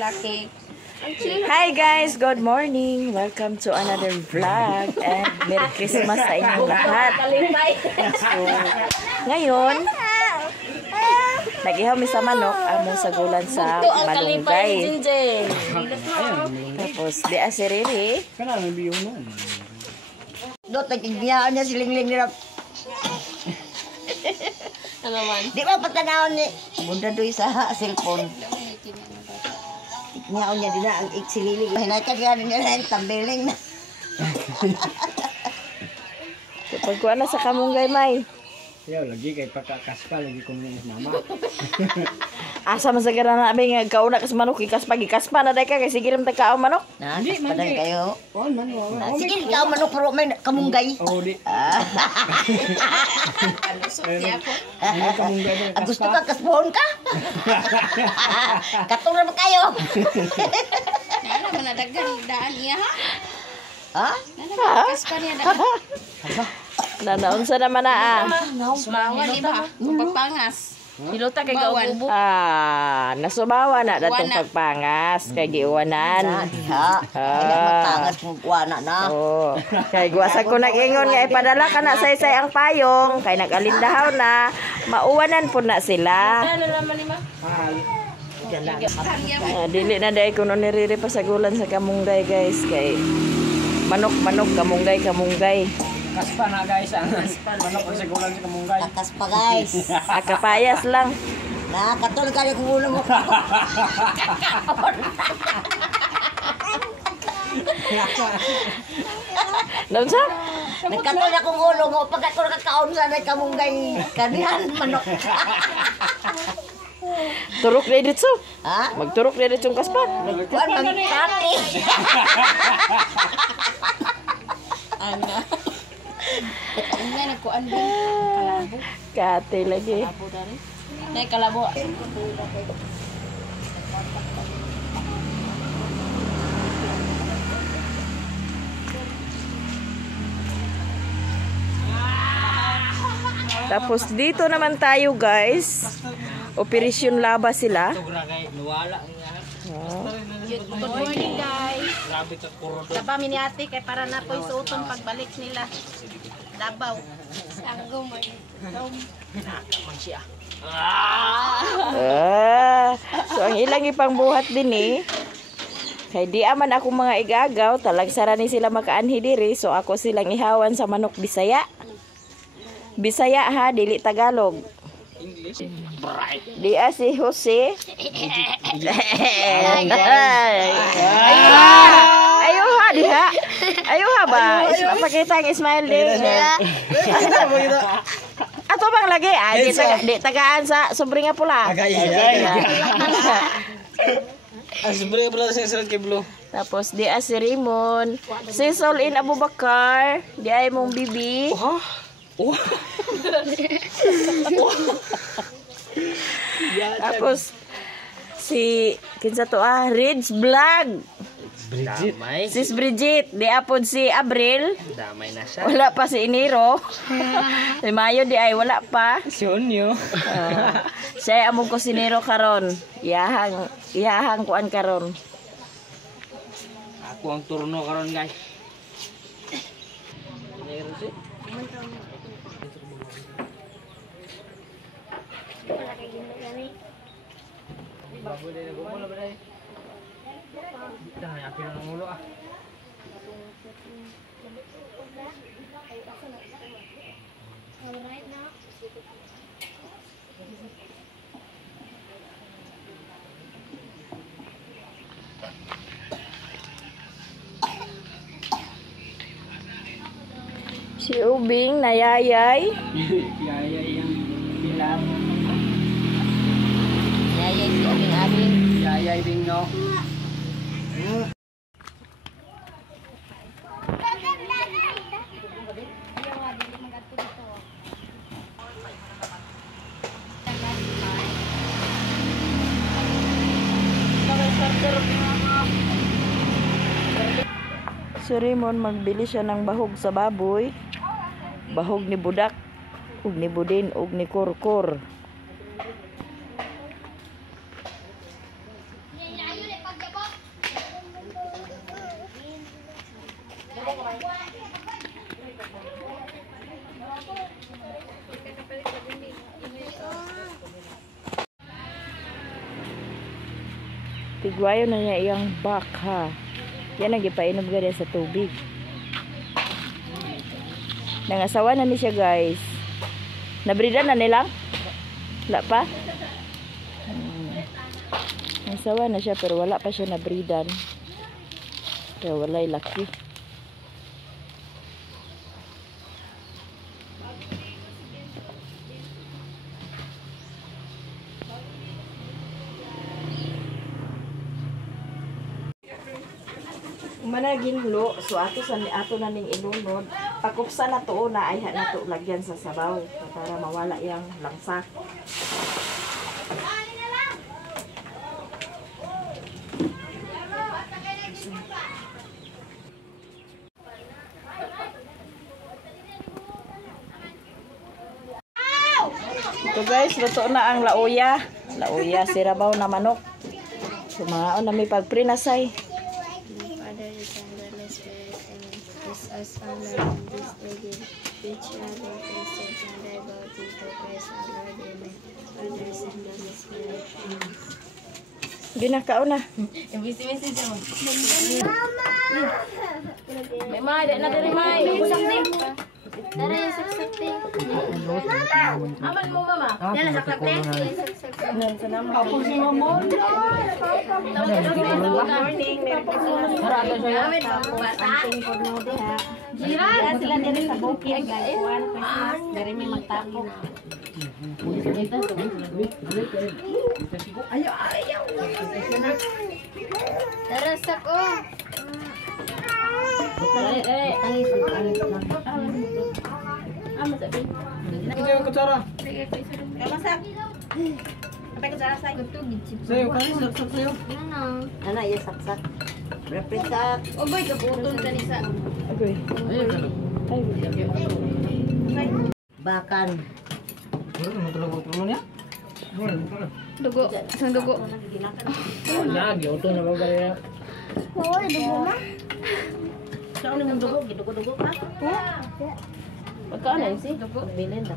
laki. Hi guys, good morning. Welcome to another vlog and Merry Christmas sa inyong lahat. So, ngayon, nag-ihaw mi sa manok among sagulan sa malunggay. Tapos di asiriri. Do tagigiyaan niya siling-ling nila. Ano man? Di ba patanawon ni bunda doy sa cellphone. Tignaon niya din ang iksililig. Hinaka niya nila tambeling na. Kapag kuha na sa kamunggay, May. Yaw, lagi kay pagkakaspa, lagi kong mama. Asa man sa gana namin nga kauna kas manok, ikaspa na day ka, kasi sige lang tagkaaw manok. Na, padal kayo. Oh, man, oh. Sige, ikaw manok pero may kamunggay. Oh, di. Gusto ka kaspoon ka? Katura ba kayo? Ano man nadagan daan niya ha? Ha? Kaspa niya dagan. Nanaunsa naman na Sumawan iba. Pagpangas. Niluta kay Bawan. gaubo. Nasubawa na datong Buwana. pagpangas kay giuwanan. Diha. Kaya magtangas mong kuwana na. Oh, kay guwasa ko nag-ingon nga ipadala ka na say ang payong kay nag-alindahaw na mauwanan po na sila. Dili na day kuno niriri pa sa gulan sa kamunggay guys kay manok kamunggay. Kaspa na guys, ang manok ang sigulan sa kamunggay. Takas pa guys. Akapayas lang. Na, katulad ka rin kung ulo mo. Naunsa? Nagkatulad akong ulo mo. Pag ako nakakaon sa kamunggay kanihan manok. Turok na dito. Ha? Magturok na dito yung kaspa. Kuan mang kati. Ana. Hindi nagkuan din. Kalabo. Kate lagi. Kalabo dari. Nay kalabo. Tapos dito naman tayo guys. Operasyon Laba sila. Good morning guys. Laba miniati kay para na po isuotong pagbalik nila. Labaw. Sanggom. So ang ilang ipangbuhat din kay di aman ako mga igagaw, talagsara ni sila makaanhi diri, so ako silang ihawan sa manok Bisaya. Bisaya ha, dili Tagalog. English. Di si Jose. Ayuha diha. Ayuha ba? Pakita ang smile din. Ato bang lagi? Di tagaan sa sobre nga pula. Sobre pula sa sarang kiblo. Tapos di si Raymond, si Solin Abubakar, di ay mong bibi. Tapos si kinsa to Ridge Vlog. Bridget. Sis Bridget, di apod si Abril. Damay na siya. Wala pa si Enero. Si Mayo di ay wala pa. Si Onyo. Siya among kusinero karon. Iyahang kuan karon. Ako ang turno karon guys. Si Ubing nayayay. Yaya yang bilang. Yaya si abing-abing. Yaya ding no. Si Raymond magbili siya ng bahog sa baboy. Bahog ni budak, ug ni budin, ug ni kurkur. Tigwayo na niya iyang baka. Yan ang ipainom gaya sa tubig. Nangasawa na ni siya guys. Nabridan na nilang? Wala pa? Nangasawa na siya pero wala pa siya nabridan. Kaya wala'y laki. Managing lo, so ato na ning inunod. Pagkupsa na to na ay na to lagyan sa sabaw para mawala yang langsa. Ito guys, luto na ang lauya. Lauya, sirabaw na manok. Sumaon na may pagprinasay. As Father in this day, which are the Christians and I bow to Christ our Lord, Amen. Father, Son, and Holy Spirit. Amen. Ginakao na. Yung busy-busy siya mo. May mga, na diri may. Usap din. Tara, yung saksak-ting. Aman mo, mama. Yan na saksak-ting. Kapag si Mamon. Morning. Gamit pa mo bata. Jiran. Sila diri sa bukid. Gagawin. Christmas. Diri may magtapok. Ayaw. Tara, sako. Ito yung kutsara. Kamasak. Apa ko sa say? Sa'yo, kanin, saksak sa'yo. Ano? Ano, iya saksak. Represak. Oboy, kaputol ka ni sa. Okay. Ay, Bakan. Ano matulog niya? Dugo. Isang dugo. Lagi, auto na ba kaya? Saan ni mong dugo? Gidugo-dugo ka? magkano yun si? Dugo. Bilin na.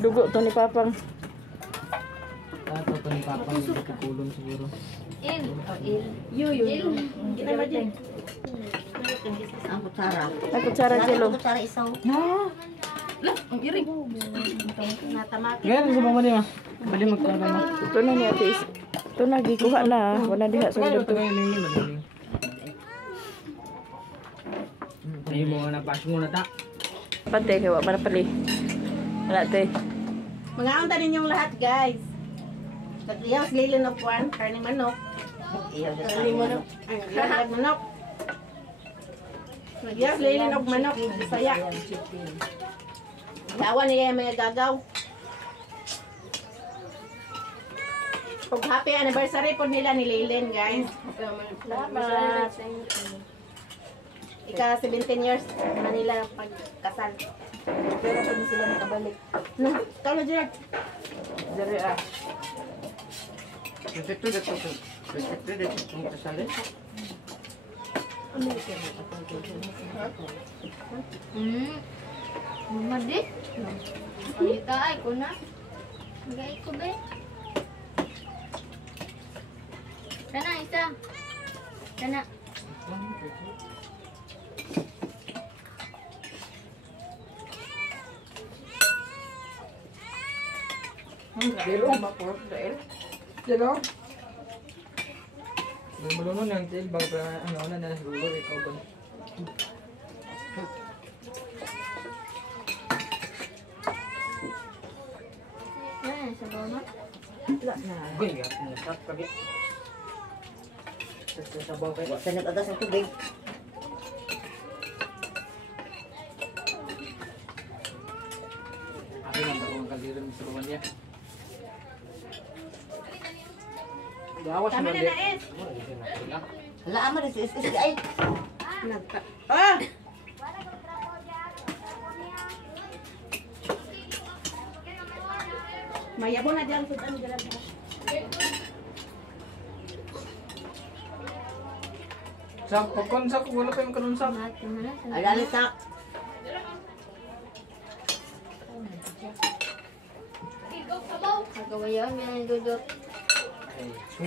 Dugo to ni Papang. Tato to ni Papa, hindi ko kulon siguro. Il. Ginawa din. Ang kutsara. Ay, kutsara jello. Ang kutsara isaw. Ang iring. Natamaki. Ganyan sa mama niya. Bali magkaroon na. Ito na ni ate. Ito na, gikuha na. Wala diha sa Ngayon, dito. tagay liling, madaling. Ay mo na pass mo na ta. Pati, kawa para pali. Wala te. Mga unta ninyong lahat, guys. Tagliyaw sa lilin of one, karne manok. Iyaw na Karne manok. Ay, manok. Tagliyaw sa lilin of manok. Bisaya. Yawa niya yung mga gagaw. Pag happy anniversary po nila ni Lilin, guys. Salamat. Ika 17 years na nila pagkasal. Pero pa din sila nakabalik. No, kala Gerard. Dari ah. Ito dito. Ang kasali. Madi? Kita ay ko na. Gay ko be. Kana isa. Kana. Jello? Malunod ng tail bag pa ano na siguro ikaw ba. Kana sa bawah. Uy, gat na tap kagi. Sa baw kay. Sa nag-agas ng tubig. Ako lang ang kaliran sa bawan niya. Gawas Kami na na di. nais. Wala aman is ay. Ah! Mayabo na dyan. Sudan dyan. Sa pagkon sa wala pa yung kanon sa. Mati mana sa. Alalisak. Kagawayan yan dudot.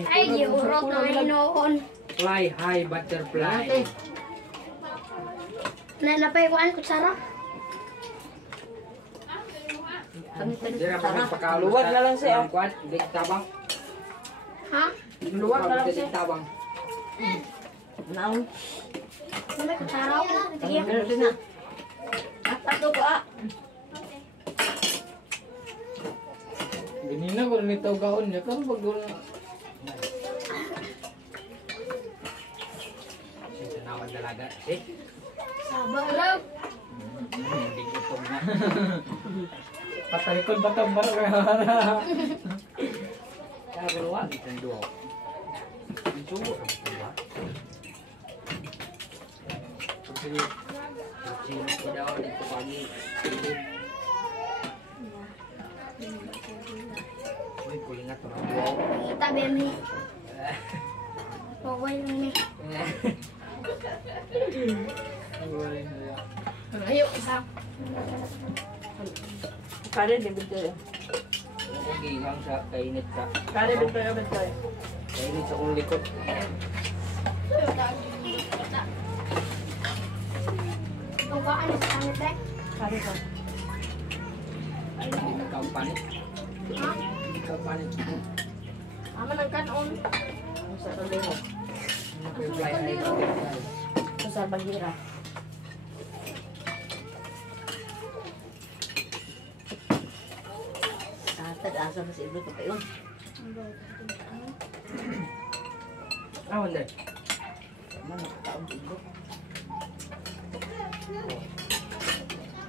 Ay, giurot na hinoon. Fly high butterfly. Napay ko ang kutsara. Dira pa pagkaluwag Luwag na lang siya. Kuan, big tabang. Ha? Luwag na lang siya. Big tabang. Naon. Napay kutsara ko. Sige. Meron din na. Ato ko ah. Ganina ko rin itaw gaon niya. Karon pag doon. Sinta naman dalaga. Sabar. Hindi ko ito na. Patalikod batang baro kaya. Kaya wala. Ang duwa. Ang subo. Sige ko daw dito pagi. Uy, kulingat to. Wow. Kita bemi. Paway lang ni. Ayo, isang. Kare din bito. Okay lang sa kainit ka. Kare bito bito. Kainit sa kong likod. Tuwaan sa kami, Tek. Kare ko. Ikaw panit. Ha? Ikaw panit. Aman ang kanon. Sa kalero. Fly high butterfly. Sa bagira. Tatag asa mas iblo ko kayo. Ah, wala. Mana taong iblo.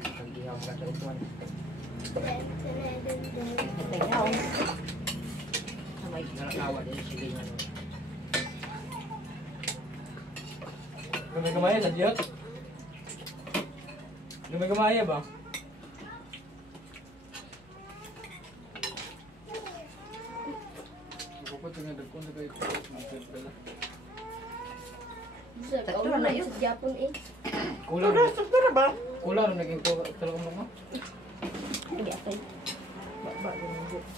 Pag-iham ka sa upuan. Tingnan. Nalakawa din silingan. Lumay-gamaya sa diyot? Lumay-gamaya ba? Takto na yun. Japon eh. Kulang. Pero ba? Kulang naging ko talaga mo. Hindi atay.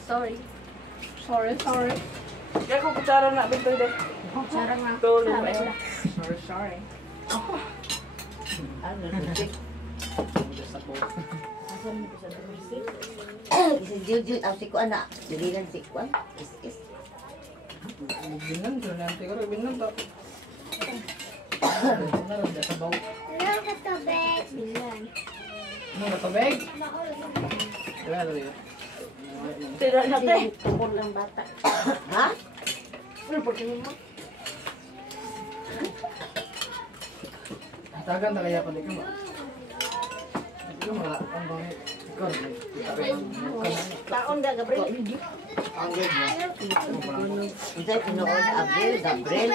Sorry. Sorry. Kaya ko kutsara na bito de. Kutsara nga. Tuloy ba? Sorry. Ano na? Sa po. Isa jujut ang si kuan na. Diligan si kuan. Is. Binan, so nanti ko rin binan to. Naroon sa baw. Hello, katabek. Bilan. Ano ka tabig? Wala rin. Tira na te. Tungkol lang bata. Ha? Ano pa kini mo? Tagan na kaya pala ka. Ikaw mga ang bangit. Ikaw. Taon ga Gabriel. Ang good mo. Isa pinood Abril, Gabriel.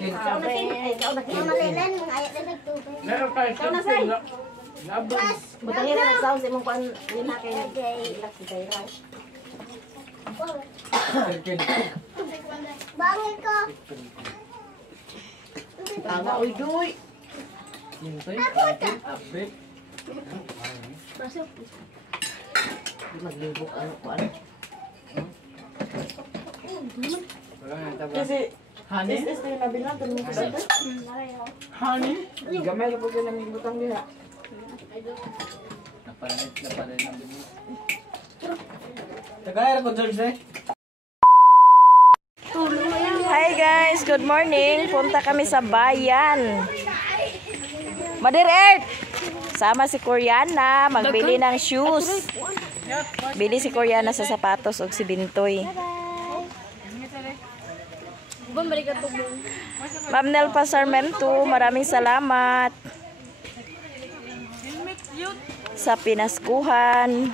Ikaw na kin. Ikaw na kin. Malilan, mga ayat na nagtubig. Meron tayo. Ikaw na say. Labang. Butangin na nagsaw sa imong kuan lina kay ilak si Daira. Kirkin. Bangin ko. Tama, uy, duy. Hintay. Update. Di maglibok ano kuan. Wala nga taba. Kasi Honey? is tayo nabilang tanong ko sa Honey? gamay ra pud namin butang diha. Naparanit ang bilis. Tagay ra ko George eh. Hi guys, good morning. Punta kami sa bayan. Mother Earth. Sama si Koreana, magbili ng shoes. Bili si Koreana sa sapatos ug si Bintoy. Bumalik ka tubong. Ma'am Nelpa Sarmento, maraming salamat sa pinaskuhan.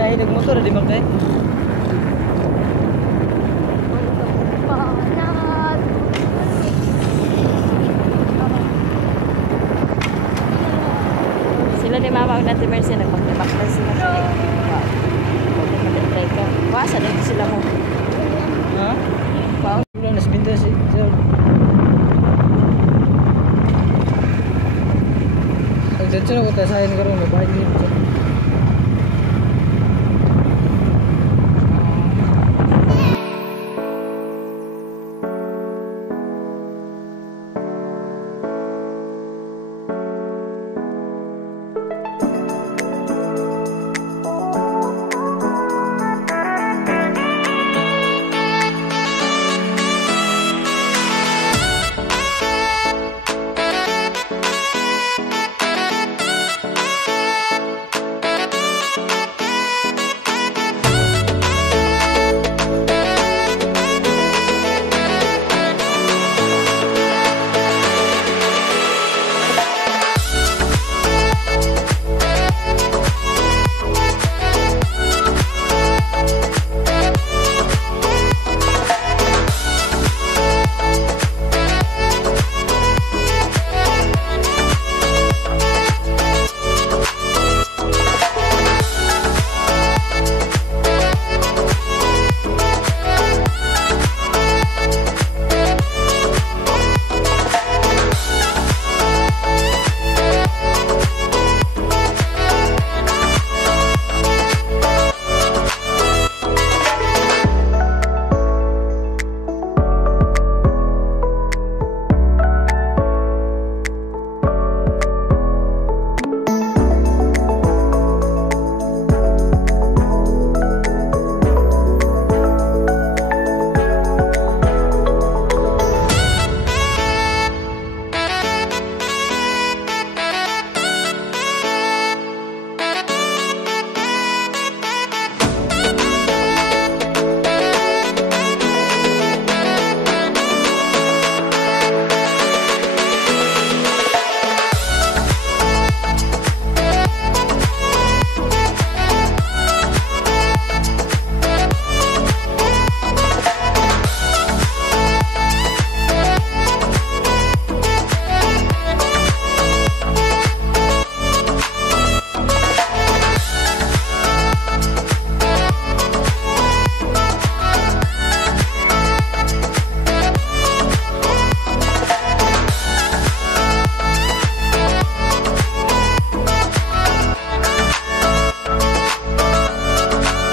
Ya, hinog motor di magtay. Mama ug Ate Mercy nagpakbaklas sila. Try ka. Wasa dito sila mo. Ha? Pao. Ulan nas binta si sir. Dito na ko tasahin karon na bayad dito.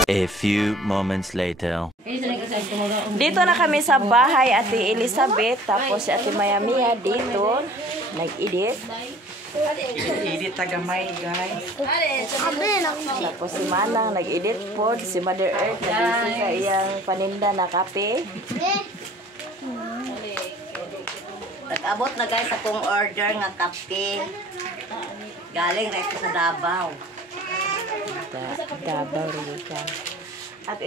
A few moments later. Dito na kami sa bahay Ate Elizabeth, tapos si Ate Mayamia dito nag-edit. Edit tagamay, guys. Tapos si Manang nag-edit po, si Mother Earth nag-isip sa iyang paninda na kape. Nag-abot na guys akong order nga kape. Galing resto sa Davao. Davao rin siya. At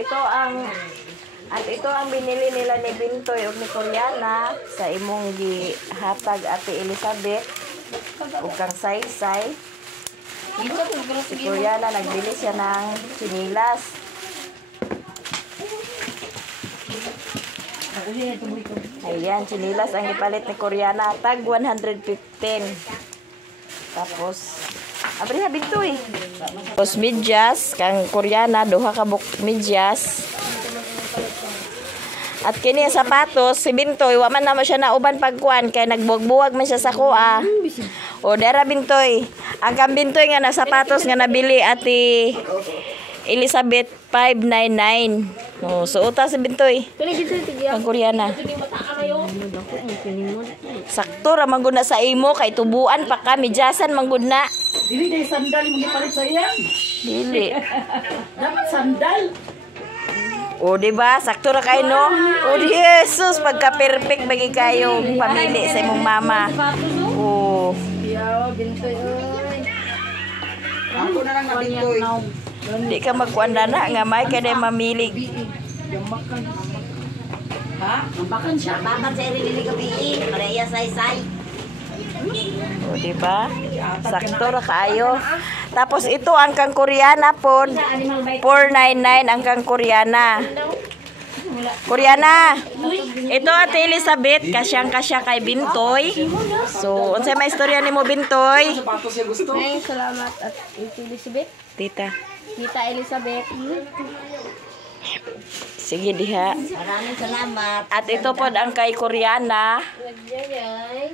ito ang binili nila ni Bintoy ug ni Koreana sa imong gihatag Ate Elizabeth ug kang saysay. Si Koreana nagbili siya ng sinilas. Ayan, sinilas ang ipalit ni Koreana, tag 115. Tapos abri ha Bintoy. Tapos medyas kang Koreana, duha ka buk medyas. At kini sapatos si Bintoy wa man namo siya nauban pagkuan kay nagbuwag-buwag man siya sa kuha. O dara Bintoy, ang kang Bintoy nga na sapatos nga nabili Ate Elizabeth 599. O suota si Bintoy. Ang Koreana. Sakto ra man gud na sa imo kay tubuan pa ka medyasan man gud na. Dili day sandal mo gipalit sa iyang. Dili. Dapat sandal. O, diba? Sakto ra kayo, no? O, Jesus! Pagka-perfect bagi kayo pamili sa imong mama. O. Yaw, Bintoy, oy. Ako na lang na Bintoy. Di ka magkuanda na nga may kada mamili. Ha? Mabakan siya. Bakan sa irin gabi, pareya say-say. O, diba? Sakto ra kayo. Tapos ito ang kang Koreana po. 499 ang kang Koreana. Koreana. Ito Ate Elizabeth, kasyang-kasya kay Bintoy. So, unsay may istorya nimo Bintoy? Ay, salamat at Elizabeth. Tita. Tita Elizabeth. Sige diha. Maraming salamat. At ito po ang kay Koreana. Nagjayay.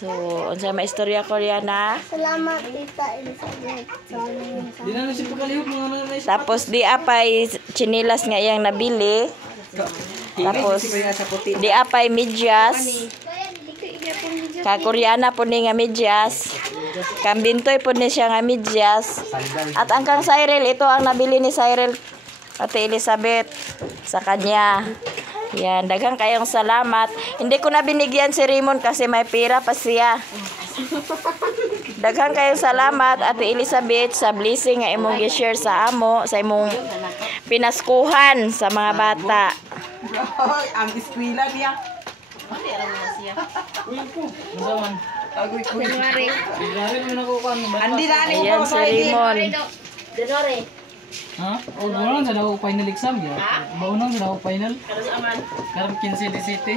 So, unsay may istorya Koreana? Salamat, Tita Elizabeth. Sa mga Di na si pagkalihok mga nanay. Tapos di apay chinilas nga iyang nabili. Tapos di apay medyas. Ka Koreana po ni nga medyas. Kang Bintoy po ni siya nga medyas. At ang kang Cyril, ito ang nabili ni Cyril Ate Elizabeth sa kanya. Yan, daghang kayong salamat. Hindi ko na binigyan si Raymond kasi may pera pa siya. Daghang kayong salamat Ate Elizabeth sa blessing nga imong gi-share sa amo, sa imong pinaskuhan sa mga bata. Ang eskwela niya. Masaman. January. Grabe mo nakukuha. Andi na ni Ayan si Raymond. January. Ha? O, baunan sa daw final exam ya. Baunan sa daw final. Karon 15 di city.